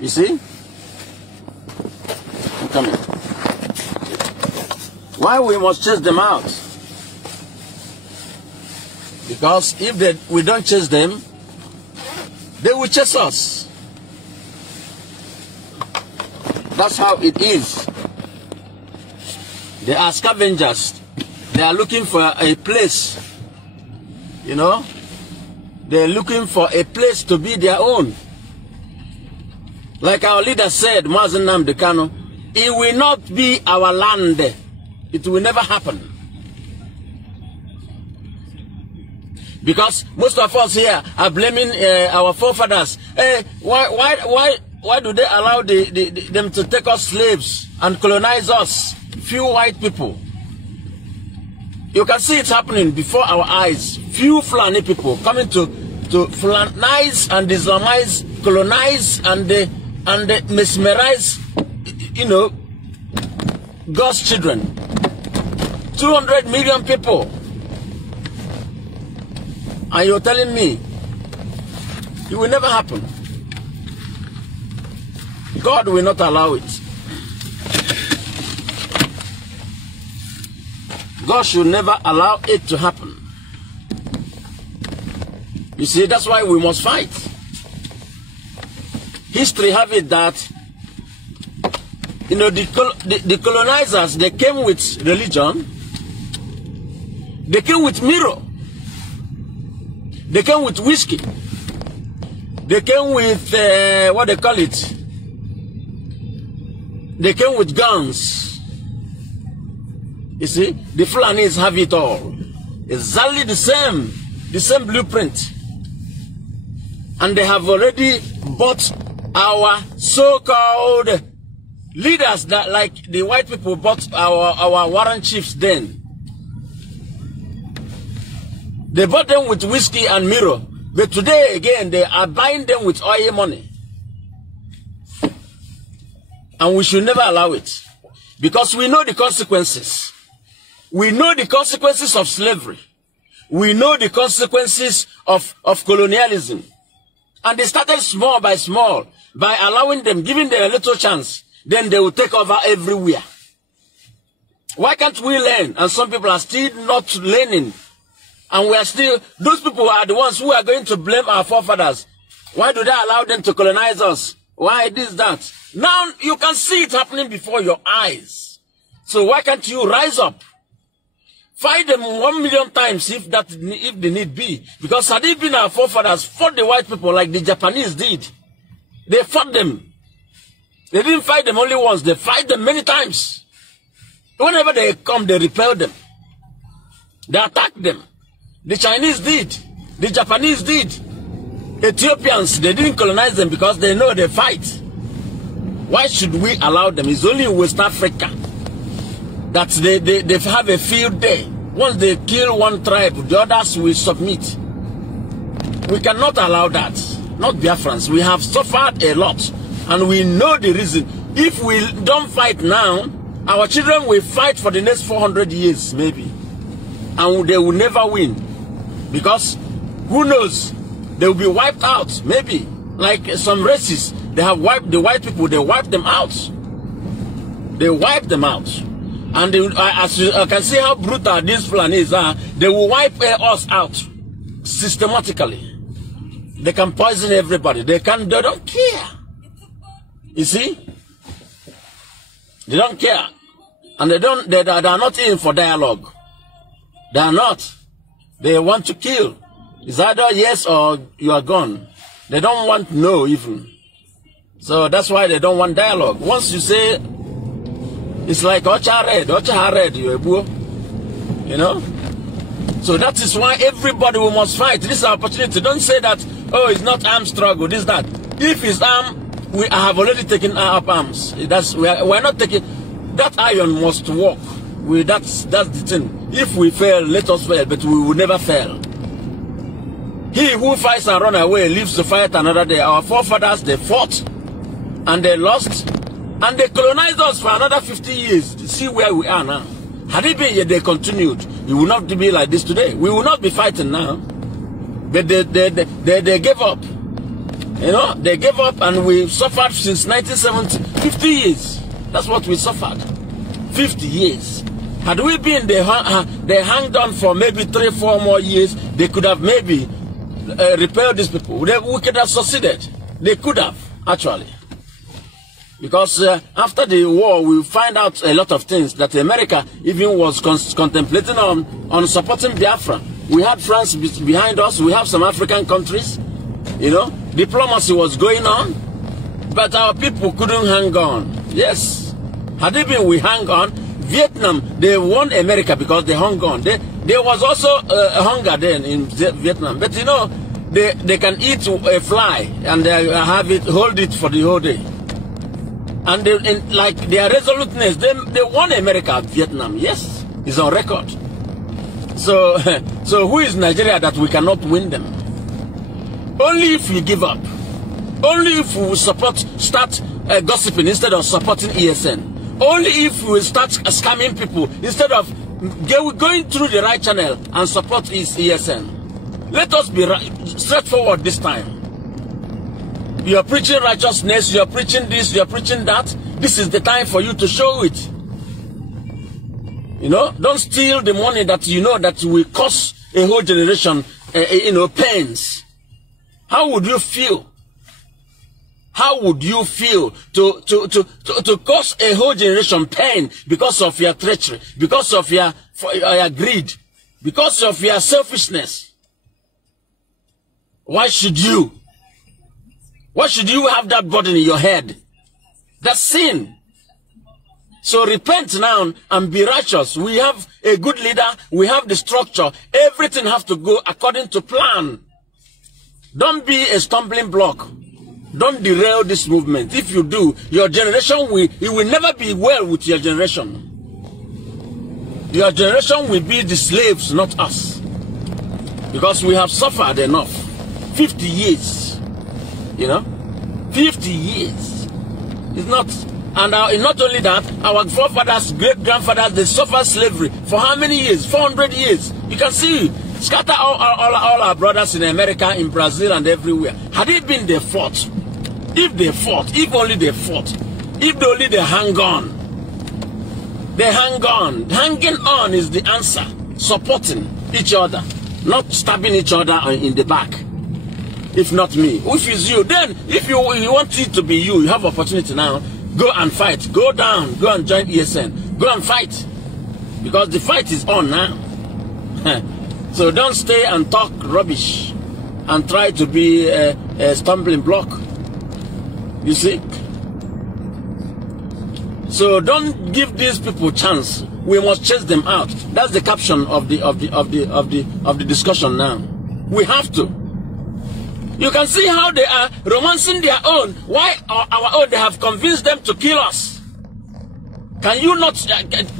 You see? Come here. Why we must chase them out? Because if we don't chase them, they will chase us. That's how it is. They are scavengers. They are looking for a place. You know? They're looking for a place to be their own. Like our leader said, Mazen Nnamdi Kanu, it will not be our land. It will never happen. Because most of us here are blaming our forefathers. Why do they allow them to take us slaves and colonize us? Few white people. You can see it happening before our eyes. Few Fulani people coming to Fulanize and Islamize, colonize and mesmerize, you know, God's children. 200 million people. And you're telling me it will never happen. God will not allow it. God should never allow it to happen. You see, that's why we must fight. History have it that, you know, the colonizers, they came with religion. They came with mirror. They came with whiskey. They came with, what they call it? They came with guns. You see, the Fulanis have it all. Exactly the same blueprint. And they have already bought our so-called leaders, that like the white people bought our warrant chiefs then. They bought them with whiskey and mirror. But today, again, they are buying them with oil money. And we should never allow it. Because we know the consequences. We know the consequences of slavery. We know the consequences of colonialism. And they started small by small, by allowing them, giving them a little chance. Then they will take over everywhere. Why can't we learn? And some people are still not learning. And we are still, those people are the ones who are going to blame our forefathers. Why do they allow them to colonize us? Why this, that? Now you can see it happening before your eyes. So why can't you rise up? Fight them 1 million times if the need be. Because had it been our forefathers fought the white people like the Japanese did, they fought them. They didn't fight them only once, they fight them many times. Whenever they come, they repel them. They attack them. The Chinese did. The Japanese did. Ethiopians, they didn't colonize them because they know they fight. Why should we allow them? It's only in West Africa that they have a field day. Once they kill one tribe, the others will submit. We cannot allow that. Not Biafrans. We have suffered a lot. And we know the reason. If we don't fight now, our children will fight for the next 400 years, maybe. And they will never win. Because, who knows, they will be wiped out, maybe. Like some races, they have wiped the white people, they wiped them out. They wiped them out. And they, as you can see how brutal these Fulanis are, they will wipe us out systematically. They can poison everybody. They don't care. You see? They don't care. And they are not in for dialogue. They are not. They want to kill. It's either yes or you are gone. They don't want no even. So that's why they don't want dialogue. Once you say, it's like Ocha red, you're a bull. You know? So that is why everybody we must fight. This is our opportunity. Don't say that, oh, it's not armed struggle, this, that. If it's armed, we have already taken up arms. We're not taking, that iron must work. That's the thing. If we fail, let us fail, but we will never fail. He who fights and run away lives to fight another day. Our forefathers, they fought and they lost and they colonized us for another 50 years. See where we are now. Had it been yet they continued, it would not be like this today. We will not be fighting now. But they gave up. You know, they gave up and we suffered since 1970. 50 years. That's what we suffered. 50 years. Had we been they hanged on for maybe 3-4 more years, they could have maybe repelled these people. We could have succeeded. They could have, actually. Because after the war, we find out a lot of things that America even was contemplating on supporting Biafra. We had France behind us. We have some African countries. You know, diplomacy was going on. But our people couldn't hang on. Yes. Had it been we hang on, Vietnam, they won America because they hung on. There was also a hunger then in Vietnam. But you know, they can eat a fly and they hold it for the whole day. And like their resoluteness, they won America, Vietnam. Yes, it's on record. So who is Nigeria that we cannot win them? Only if we give up. Only if we start gossiping instead of supporting ESN. Only if we start scamming people instead of going through the right channel and support ESN. Let us be straightforward this time. You are preaching righteousness, you are preaching this, you are preaching that. This is the time for you to show it. You know, don't steal the money that you know that will cost a whole generation, pains. How would you feel? How would you feel to cause a whole generation pain because of your treachery, because of your greed, because of your selfishness? Why should you? Why should you have that burden in your head? That's sin. So repent now and be righteous. We have a good leader. We have the structure. Everything has to go according to plan. Don't be a stumbling block. Don't derail this movement. If you do, your generation will never be well with your generation. Your generation will be the slaves, not us. Because we have suffered enough. 50 years. You know? 50 years. It's not... And not only that, our forefathers, great-grandfathers, they suffered slavery. For how many years? 400 years. You can see... Scatter all our brothers in America, in Brazil, and everywhere. Had it been their fault, if only they fought, if only they hang on. They hang on. Hanging on is the answer. Supporting each other, not stabbing each other in the back. If not me, if it's you, then if you want it to be you, you have opportunity now. Go and fight. Go down. Go and join ESN. Go and fight. Because the fight is on now. So don't stay and talk rubbish and try to be a stumbling block. You see? So don't give these people chance. We must chase them out. That's the caption of the discussion now. We have to. You can see how they are romancing their own. Why our own? They have convinced them to kill us. Can you not?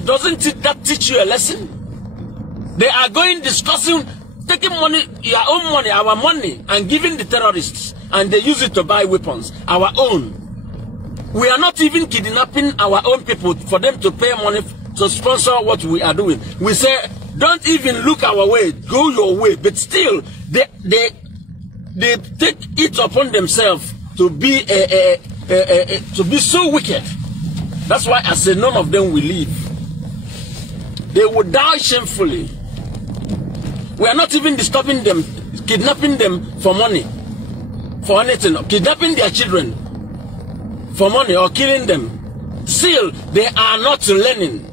Doesn't that teach you a lesson? They are going discussing, taking money, your own money, our money, and giving the terrorists, and they use it to buy weapons, our own. We are not even kidnapping our own people for them to pay money to sponsor what we are doing. We say, don't even look our way, go your way. But still, they take it upon themselves to be so wicked. That's why I say none of them will leave. They will die shamefully. We are not even disturbing them, kidnapping them for money, for anything, kidnapping their children for money or killing them. Still, they are not learning.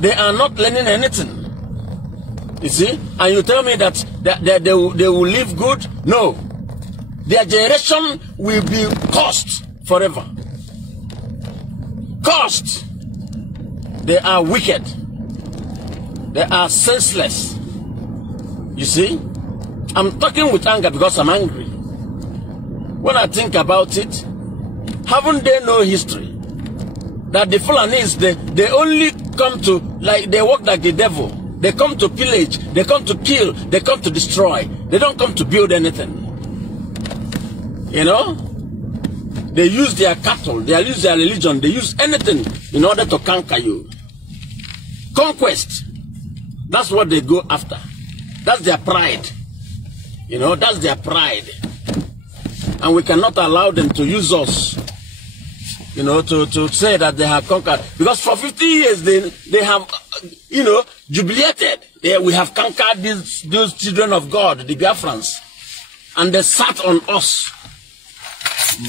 They are not learning anything. You see? And you tell me that they will live good? No. Their generation will be cursed forever. Cursed. They are wicked. They are senseless. You see? I'm talking with anger because I'm angry. When I think about it, haven't they no history? That the Fulanis, they only come to, like, they work like the devil. They come to pillage, they come to kill, they come to destroy. They don't come to build anything. You know? They use their cattle, they use their religion, they use anything in order to conquer you. Conquest. That's what they go after. That's their pride. You know, that's their pride. And we cannot allow them to use us, you know, to say that they have conquered. Because for 50 years, they have, you know, jubilated. We have conquered those children of God, the Biafrans. And they sat on us.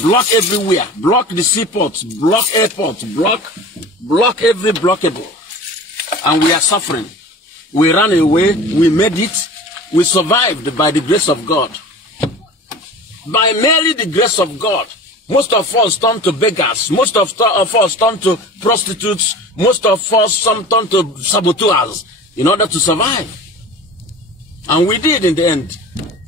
Block everywhere. Block the seaports. Block airports. Block every blockable. And we are suffering. We ran away. We made it. We survived by the grace of God. By merely the grace of God. Most of us turned to beggars. Most of us turned to prostitutes. Most of us turned to saboteurs in order to survive. And we did in the end.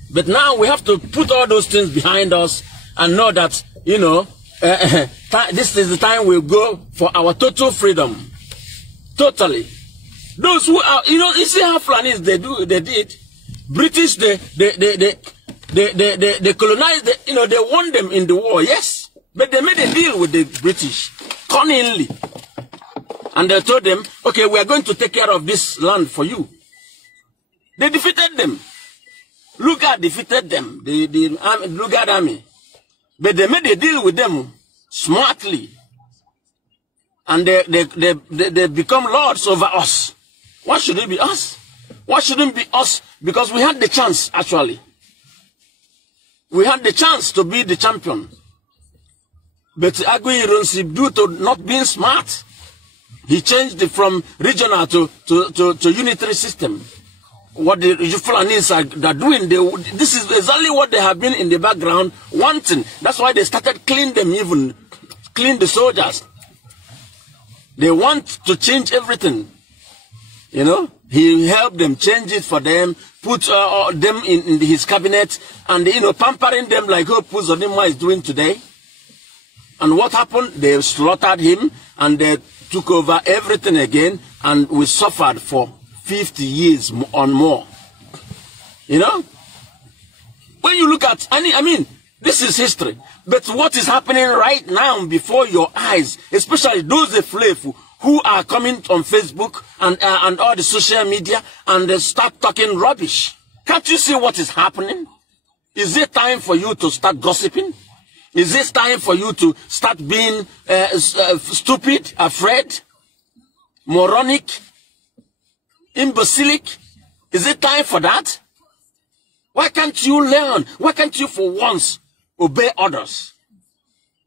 But now we have to put all those things behind us and know that, you know, this is the time we'll go for our total freedom. Totally. Those who are, you know, you see how Fulanis they did. British, they colonized, you know, they won them in the war, yes. But they made a deal with the British, cunningly. And they told them, okay, we are going to take care of this land for you. They defeated them. Lugard defeated them, the Lugard army. But they made a deal with them smartly. And they become lords over us. Why should it be us? Why shouldn't it be us? Because we had the chance, actually. We had the chance to be the champion. But Agui Irunsi, due to not being smart, he changed it from regional to unitary system. What the Fulanis are doing, this is exactly what they have been in the background wanting. That's why they started cleaning them, even clean the soldiers. They want to change everything. You know, he helped them change it for them, put them in his cabinet, and, you know, pampering them like how Puzodima is doing today. And what happened? They slaughtered him, and they took over everything again, and we suffered for 50 years or more. You know? When you look at, I mean, this is history. But what is happening right now before your eyes, especially those who are coming on Facebook and all the social media and they start talking rubbish. Can't you see what is happening? Is it time for you to start gossiping? Is it time for you to start being stupid, afraid, moronic, imbecilic? Is it time for that? Why can't you learn? Why can't you for once obey orders?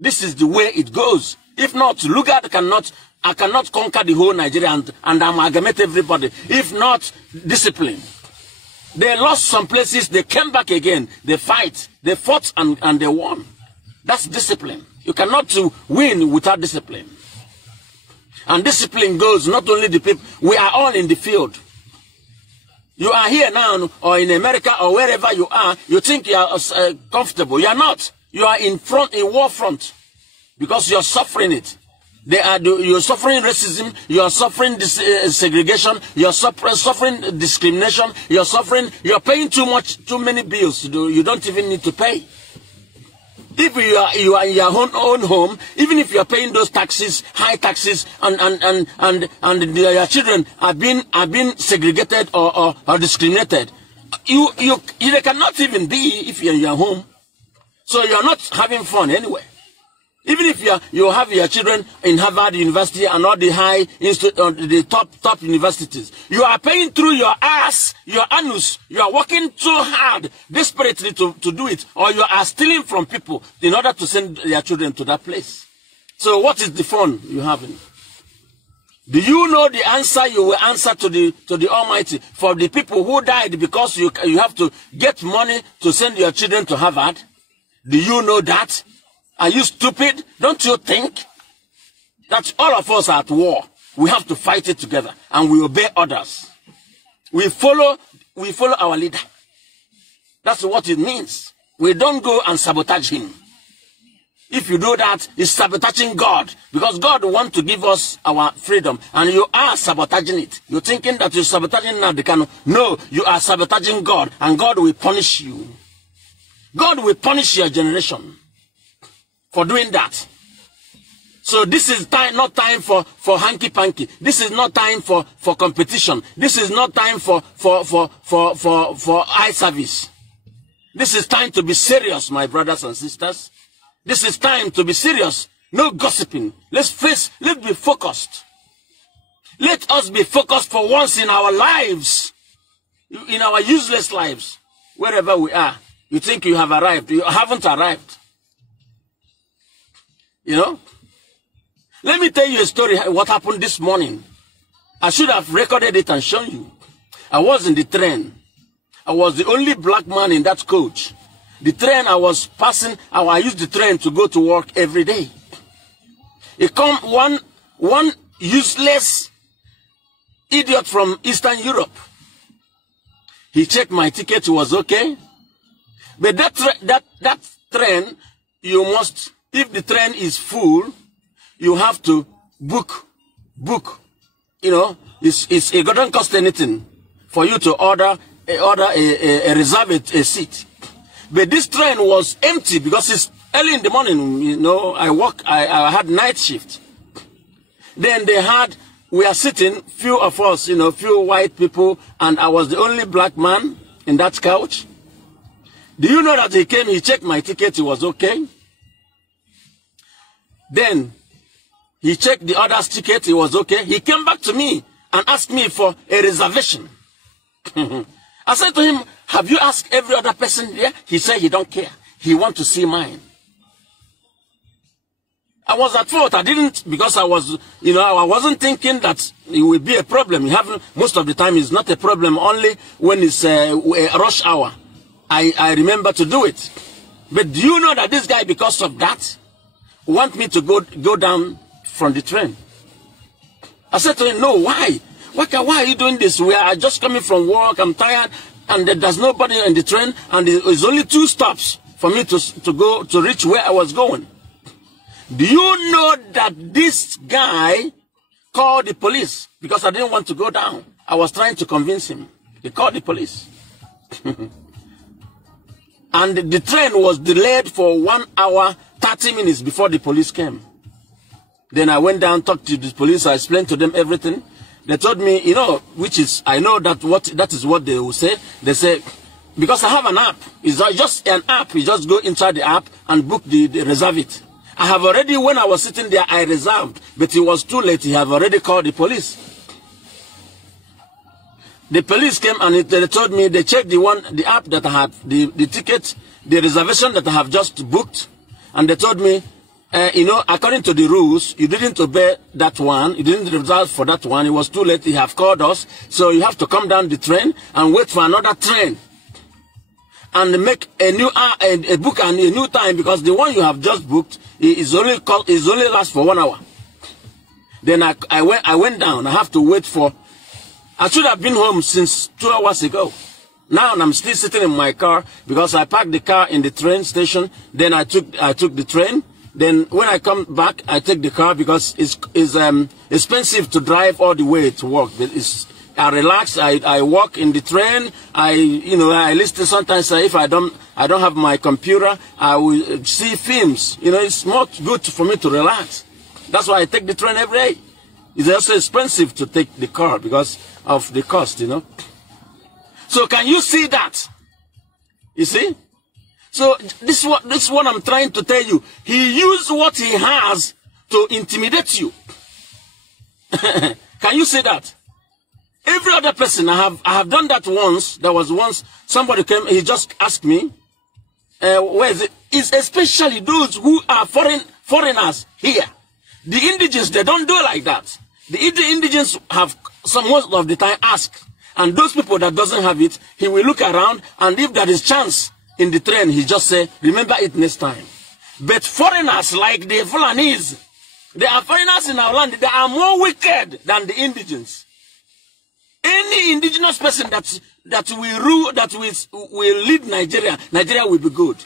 This is the way it goes. If not, Lugard I cannot conquer the whole Nigeria and amalgamate everybody. If not, discipline. They lost some places, they came back again. They fight, they fought and they won. That's discipline. You cannot win without discipline. And discipline goes not only the people, we are all in the field. You are here now, or in America, or wherever you are, you think you are comfortable. You are not. You are in front, in war front, because you are suffering it. You are suffering racism, you are suffering segregation, you are suffering discrimination, you are paying too many bills. You don't even need to pay. If you are in your own home, even if you are paying those taxes, high taxes, and your children are being segregated or discriminated, they cannot even be if you are in your home. So you are not having fun anyway. Even if you have your children in Harvard University and all the high the top universities, you are paying through your ass, your anus. You are working too hard, desperately to do it, or you are stealing from people in order to send your children to that place. So what is the fun you having? Do you know the answer you will answer to the Almighty for the people who died because you have to get money to send your children to Harvard? Do you know that? Are you stupid? Don't you think that all of us are at war? We have to fight it together and we obey others. We follow our leader. That's what it means. We don't go and sabotage him. If you do that, it's sabotaging God, because God wants to give us our freedom and you are sabotaging it. You're thinking that you're sabotaging Nnamdi. No, you are sabotaging God and God will punish you. God will punish your generation for doing that. So this is not time for hanky-panky. This is not time for competition. This is not time for eye service. This is time to be serious, my brothers and sisters. This is time to be serious. No gossiping. Let's be focused. Let us be focused for once in our lives, in our useless lives, wherever we are. You think you have arrived. You haven't arrived. You know? Let me tell you a story, what happened this morning. I should have recorded it and shown you. I was in the train. I was the only black man in that coach. The train I was passing, I used the train to go to work every day. It come one useless idiot from Eastern Europe. He checked my ticket, it was okay. But that train, you must, if the train is full, you have to book. You know, it doesn't cost anything for you to reserve a seat. But this train was empty because it's early in the morning. You know, I had night shift. Then we are sitting, few of us, you know, few white people, and I was the only black man in that couch. Do you know that he came, he checked my ticket, it was okay. Then he checked the other's ticket, it was okay. He came back to me and asked me for a reservation. I said to him, have you asked every other person there? He said he don't care. He wants to see mine. I was at fault. I didn't, because I was, you know, I wasn't thinking that it would be a problem. Most of the time it's not a problem, only when it's a rush hour. I remember to do it. But do you know that this guy, because of that, want me to go down from the train? I said to him, no, why? Why are you doing this? We are just coming from work, I'm tired, and there's nobody in the train, and there's only 2 stops for me to reach where I was going. Do you know that this guy called the police because I didn't want to go down? I was trying to convince him. He called the police. And the train was delayed for 1 hour, 30 minutes before the police came. Then I went down, talked to the police, I explained to them everything. They told me, you know, I know that is what they will say. They say, because I have an app, it's just an app, you just go inside the app and book the reserve it. I have already, when I was sitting there, I reserved, but it was too late. He have already called the police. The police came and they told me they checked the app that I had, the ticket, the reservation that I have just booked, and they told me, you know, according to the rules, you didn't obey that one, you didn't reserve for that one, it was too late, you have called us, so you have to come down the train and wait for another train. And make a new a book and a new time, because the one you have just booked is only lasts for 1 hour. Then I went down. I have to wait for. I should have been home since 2 hours ago. Now I'm still sitting in my car because I parked the car in the train station. Then I took the train. Then when I come back, I take the car because it's expensive to drive all the way to work. I relax. I walk in the train. I listen. Sometimes if I don't have my computer, I will see films. You know, it's more good for me to relax. That's why I take the train every day. It's also expensive to take the car because of the cost. You know. So can you see that? You see? So this is what I'm trying to tell you. He used what he has to intimidate you. Can you see that? Every other person, I have done that once. There was once somebody came, he just asked me, where is it? It's especially those who are foreigners here. The indigents, they don't do like that. The indigents have most of the time ask. And those people that doesn't have it, he will look around, and if there is chance in the train, he just say, remember it next time. But foreigners like the Fulanese, they are foreigners in our land, they are more wicked than the indigents. Any indigenous person that will rule, that will lead Nigeria, Nigeria will be good.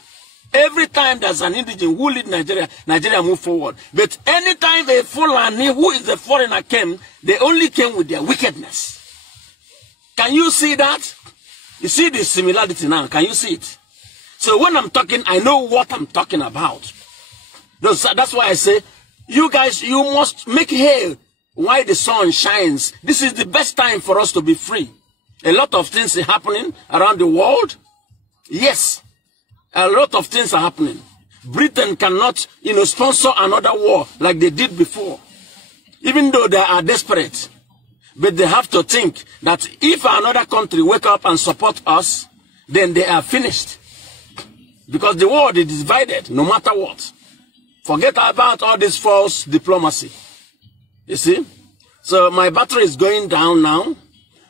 Every time there's an indigent who lead Nigeria, Nigeria move forward. But anytime a Fulani who is a foreigner came, they only came with their wickedness. Can you see that? You see the similarity now. Can you see it? So when I'm talking, I know what I'm talking about. That's why I say, you guys, you must make hay while the sun shines. This is the best time for us to be free. A lot of things are happening around the world. Yes, A lot of things are happening. Britain cannot, sponsor another war like they did before. Even though they are desperate. But they have to think that if another country wake up and support us, then they are finished. Because the world is divided, no matter what. Forget about all this false diplomacy. You see? So my battery is going down now,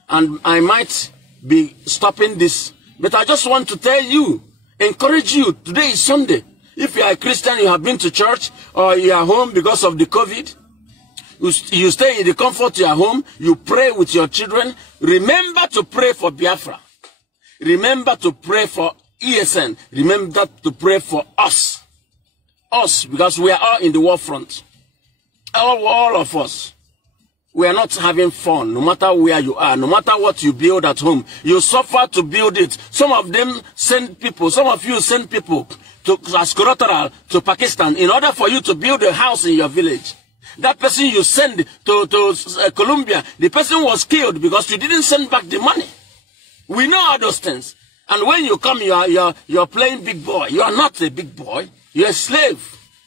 and I might be stopping this. But I just want to tell you, encourage you, today is Sunday. If you are a Christian, you have been to church, or you are home because of the COVID, you stay in the comfort of your home, you pray with your children. Remember to pray for Biafra. Remember to pray for ESN. Remember to pray for us. Us, because we are all in the war front. All of us. We are not having fun, no matter where you are, no matter what you build at home. You suffer to build it. Some of them send people, some of you send people as collateral to Pakistan in order for you to build a house in your village. That person you send to Colombia, the person was killed because you didn't send back the money. We know all those things. And when you come, you're playing big boy. You are not a big boy. You're a slave.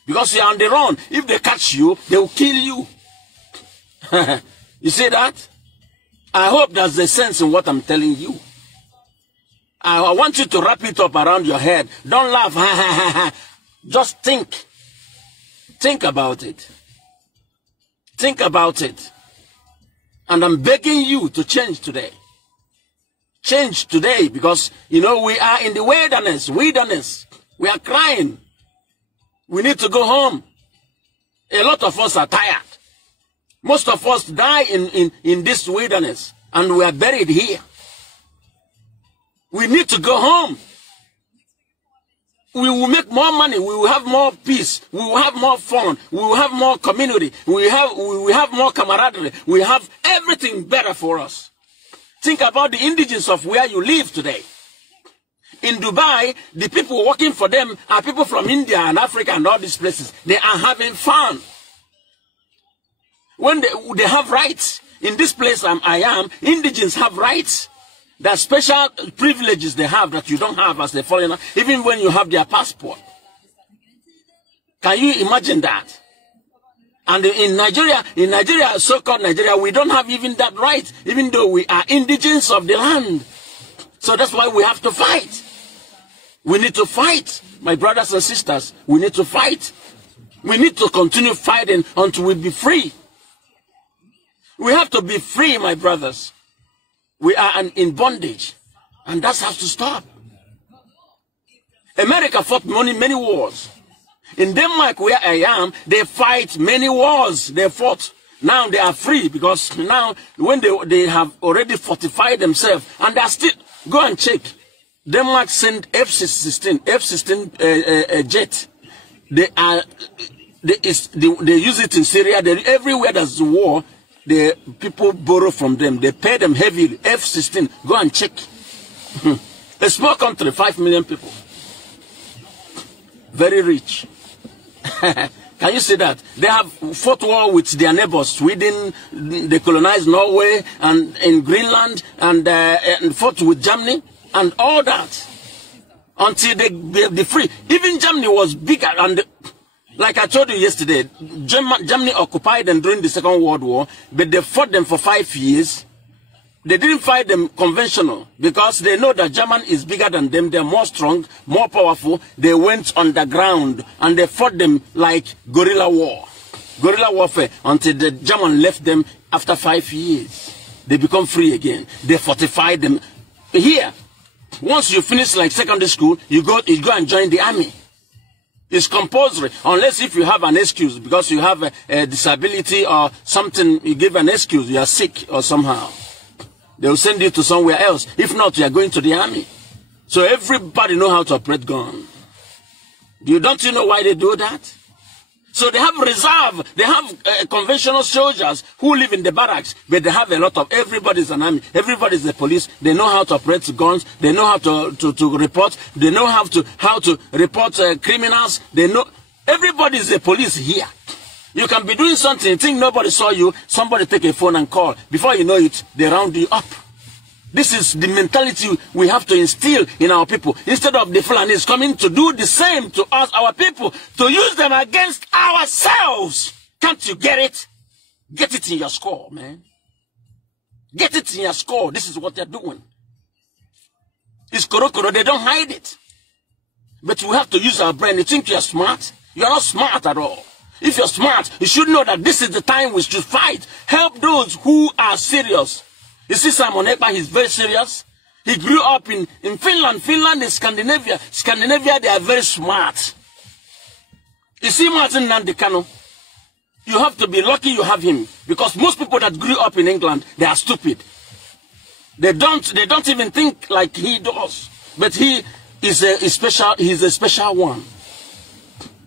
Because you're on the run. If they catch you, they will kill you. You see that? I hope there's a sense in what I'm telling you. I want you to wrap it up around your head. Don't laugh. Just think. Think about it. Think about it. And I'm begging you to change today. Change today, because, we are in the wilderness. We are crying. We need to go home. A lot of us are tired. Most of us die in this wilderness, and we are buried here. We need to go home. We will make more money. We will have more peace. We will have more fun. We will have more community. We will have more camaraderie. We have everything better for us. Think about the indigenous of where you live today. In Dubai, the people working for them are people from India and Africa and all these places. They are having fun. When they have rights. In this place I am, indigenous have rights. There are special privileges they have that you don't have as a foreigner, even when you have their passport. Can you imagine that? And in Nigeria, so-called Nigeria, we don't have even that right, even though we are indigenous of the land. So that's why we have to fight. We need to fight, my brothers and sisters. We need to fight. We need to continue fighting until we be free. We have to be free, my brothers. We are in bondage, and that has to stop. America fought many wars. In Denmark, where I am, they fight many wars. They fought. Now they are free, because now when they have already fortified themselves, and they are still, go and check. Denmark sent F-16 jet. They use it in Syria. Everywhere there's war, the people borrow from them. They pay them heavily. F-16. Go and check. A small country, 5 million people. Very rich. Can you see that? They have fought war with their neighbors. Sweden, they colonized Norway and in Greenland, and fought with Germany and all that until they free. Even Germany was bigger, and like I told you yesterday, Germany occupied them during the Second World War, but they fought them for 5 years. They didn't fight them conventional because they know that German is bigger than them. They're more strong, more powerful. They went underground and they fought them like guerrilla warfare until the German left them after 5 years. They become free again. They fortified them. Here, once you finish like secondary school, you go and join the army. It's compulsory, unless if you have an excuse because you have a disability or something. You give an excuse, you are sick or somehow. They will send you to somewhere else. If not, you are going to the army. So everybody know how to operate gun. Don't you know why they do that? So they have reserve. They have conventional soldiers who live in the barracks, but they have a lot of. Everybody's an army. Everybody's a police. They know how to operate guns. They know how to report. They know how to report criminals. They know. Everybody's a police here. You can be doing something, think nobody saw you, somebody take a phone and call. Before you know it, they round you up. This is the mentality we have to instill in our people. Instead of the Fulanis coming to do the same to us, our people, to use them against ourselves. Can't you get it? Get it in your score, man. Get it in your score. This is what they're doing. It's korokoro. They don't hide it. But we have to use our brain. You think you're smart? You're not smart at all. If you're smart, you should know that this is the time we should fight. Help those who are serious. You see Simon Ekpa, he's very serious. He grew up in Finland. Finland is Scandinavia. Scandinavia, they are very smart. You see Martin Nandekano, you have to be lucky you have him. Because most people that grew up in England, they are stupid. They don't even think like he does. But he is he's a special one.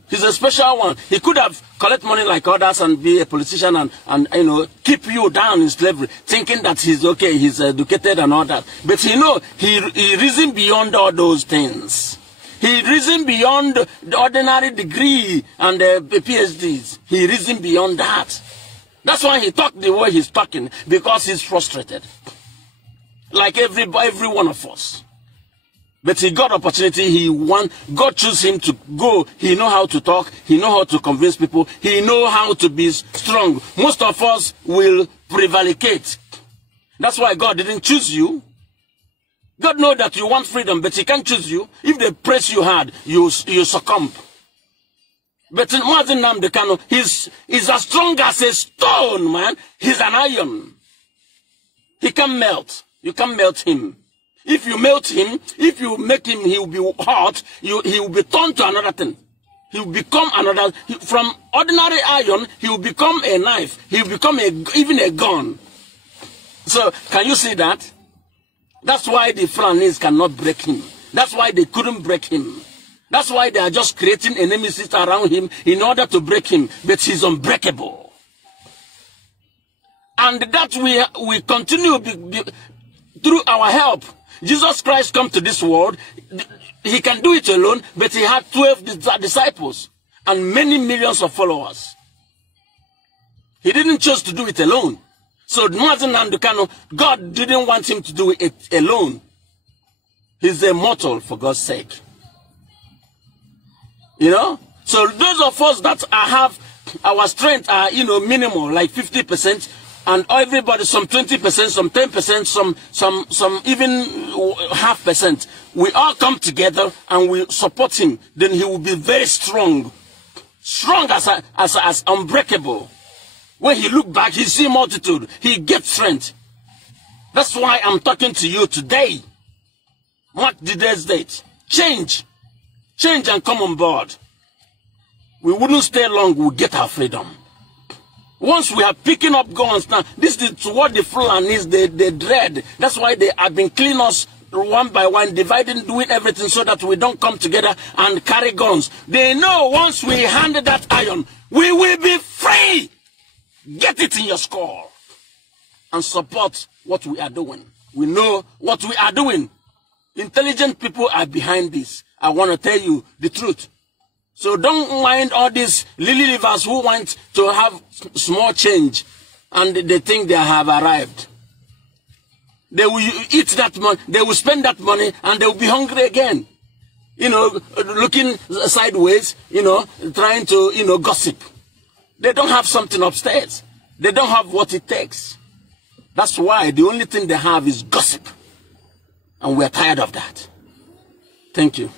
He's a special one. He could have collect money like others and be a politician and you know, keep you down in slavery, thinking that he's okay, he's educated and all that. But you know, he reasoned beyond all those things. He reasoned beyond the ordinary degree and the PhDs. He reasoned beyond that. That's why he talked the way he's talking, because he's frustrated. Like every one of us. But he got opportunity, he won, God chose him to go. He know how to talk, he know how to convince people, he know how to be strong. Most of us will prevaricate. That's why God didn't choose you. God knows that you want freedom, but he can't choose you. If they press you hard, you succumb. But in Martin Namdekano, he's as strong as a stone, man. He's an iron. He can melt. You can't melt him. If you melt him, if you make him, he will be hot, he will be turned to another thing. He will become another, from ordinary iron, he will become a knife. He will become even a gun. So, can you see that? That's why the Fulanis cannot break him. That's why they couldn't break him. That's why they are just creating enemies around him in order to break him. But he's unbreakable. And that we continue through our help. Jesus Christ come to this world. He can do it alone, but he had 12 disciples and many millions of followers. He didn't choose to do it alone. So Martin Nandekano, God didn't want him to do it alone. He's immortal, for God's sake. You know? So those of us that have our strength are, you know, minimal, like 50%. And everybody, some 20%, some 10%, some even 0.5%. We all come together and we support him. Then he will be very strong. Strong as unbreakable. When he look back, he see multitude. He gets strength. That's why I'm talking to you today. Mark the date. Change. Change and come on board. We wouldn't stay long. We'll get our freedom. Once we are picking up guns now, this is what the Fulanis they dread. That's why they have been cleaning us one by one, dividing, doing everything so that we don't come together and carry guns. They know once we hand that iron, we will be free. Get it in your skull and support what we are doing. We know what we are doing. Intelligent people are behind this. I want to tell you the truth. So don't mind all these lily livers who want to have small change and they think they have arrived. They will eat that money, they will spend that money and they will be hungry again. You know, looking sideways, you know, trying to, you know, gossip. They don't have something upstairs. They don't have what it takes. That's why the only thing they have is gossip. And we're tired of that. Thank you.